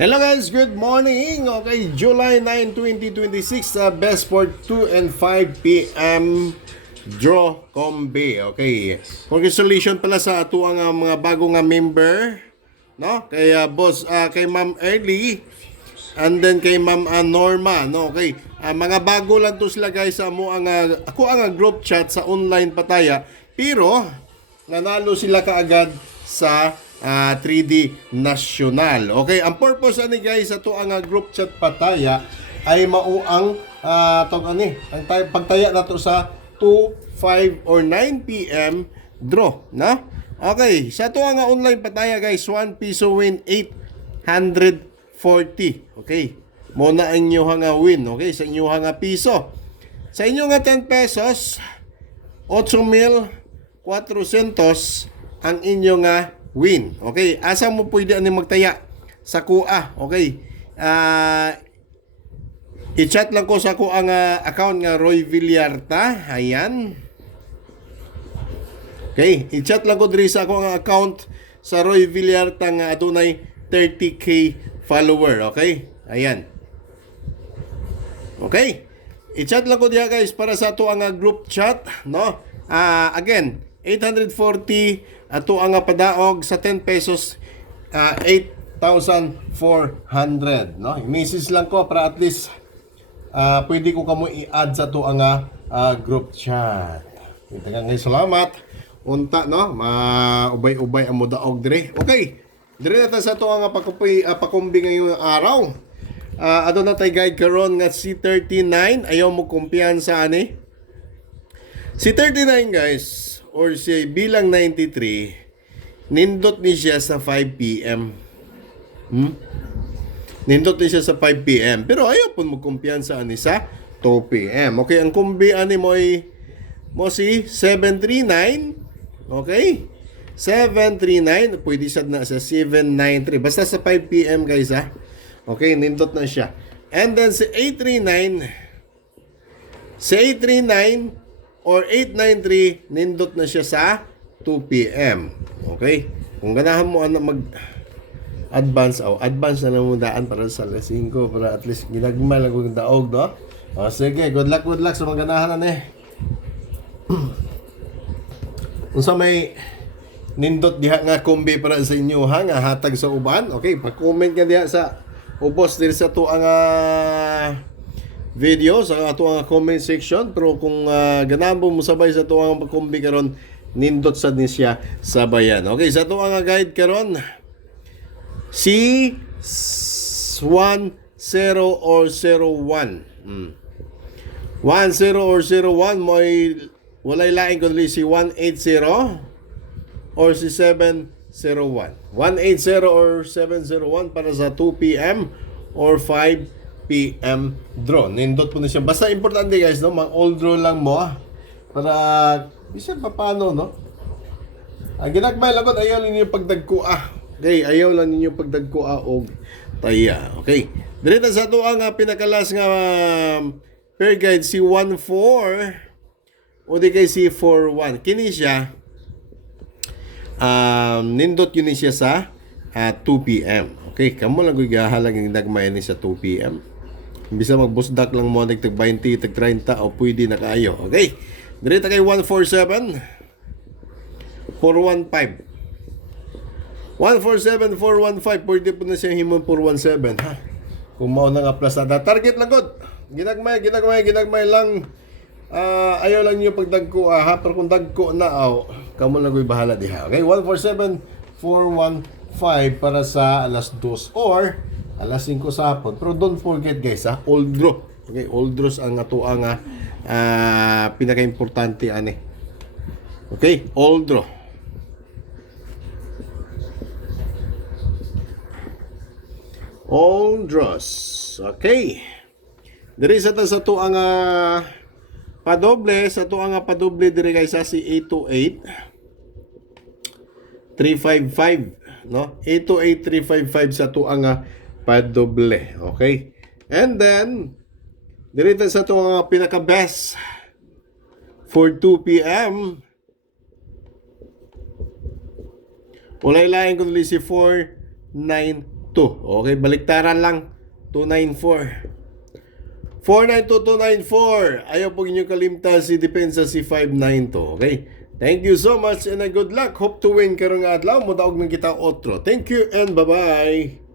Hello guys, good morning. Okay, July 9, 2026, best for 2 and 5 p.m. draw combi. Okay. Congratulations pala sa ato ang mga bagong member, no? Kay boss kay Ma'am Early and then kay Ma'am Norma, no? Okay. Mga bago lang to sila guys sa mo ang ako ang group chat sa online pataya, pero nanalo sila kaagad sa 3D National. Okay, ang purpose ani guys ato ang group chat pataya ay mauang ang pagtaya nato sa 2, 5 or 9 p.m. draw, na? Okay, sa to ang online pataya guys, 1 piso win 840. Okay. Mo na ang inyo nga win, okay? Sa inyo nga piso. Sa inyo nga 10 pesos, 8,400 ang inyo nga win. Okay, asa mo pwede ani magtaya sa kuha. Okay, i-chat lang ko sa ko ang account nga Roy Villarta. Ayan. Okay, i-chat lang ko diri sa ako ang account sa Roy Villarta nga adunay 30k follower. Okay, ayan. Okay, i-chat lang ko diha guys para sa ato ang group chat, no? Again, 840 ato ang padaog sa 10 pesos, 8,400, no? I-message lang ko para at least pwede ko kamo i-add sa to ang group chat. Daghang salamat. Unta, no? Maubay-ubay ang modaog dire. Okay. Dire na ta sa to ang pakumbi ngayong araw. Adto na tay guide karon nga si 39, ayaw mo kumpiyansa ani. Si 39 guys, or si bilang 93, nindot ni siya sa 5 p.m. Nindot ni siya sa 5 p.m. Pero ayaw po magkumpiyansa ani sa 2 p.m. Okay, ang kumbi ani mo ay mo si 739. Okay? 739, pwede siya na sa 793. Basta sa 5 p.m. guys ha. Okay, nindot na siya. And then si 839, or 893, nindot na siya sa 2 p.m. Okay? Kung ganahan mo mag-advance, advance na lang mo daan para sa alas 5, para at least ginagma lang kong daog, no? O, sige, good luck sa mga ganahan na Kung sa may nindot diha nga kombi para sa inyo ha, nga hatag sa uban, okay, pa-comment ka diha sa ubos diri sa to ang video sa ato ang comment section. Pero kung ganahan mo sabay sa to ang pagkumbi karon, nindot sad ni siya sabayan. Okay, sa to ang guide karon si 10 or 01. 10 or 01 mo walay lain kundi si 180 or si 701. 180 or 701 para sa 2 p.m. or 5 p.m. draw. Nindot po na siya. Basta importante guys, no? Mag-all draw lang mo para bisa pa paano, no? Ginagmay lagot, ayaw lang ninyo pagdagko Okay, ayaw lang ninyo pagdagko o taya. Okay. Direta sa ito ang pinakalas nga pair guide si 14 o di kay si 41. Kini siya nindot yun siya sa 2 p.m. Okay, kamo lang gahalag ng dagmay ni sa 2 p.m. Bisa magbusdak lang mo tag 20, tag 30 o pwede na kaayo. Okay. Direta kay 147 415. 147 415 pwede po na siya himon 417 ha. Kung mao na nga plasada. Target lang gud. Ginagmay lang. Ayaw lang niyo pagdagko ha, pero kung dagko na kamo lang ko'y bahala diha. Okay, 147 415 para sa alas 2 or alas 5 sa hapon. Pero don't forget guys ha, all draw. Okay, all draws ang ato ang pinaka-importante ani. Okay, all draw. All draws. Okay. Diri sa to ang padoble, sa to ang padoble diri guys si 828 355, no? 828 355 sa to ang padoble. Okay? And then diri sa to ang pinaka best for 2 p.m. Ulay lain ko si 493. Okay, baliktaran lang. 294. 492-294. Ayaw po inyong kalimtas si Depensa si 592. Okay? Thank you so much and good luck. Hope to win karong adlaw. Mudaog ng kita otro. Thank you and bye-bye.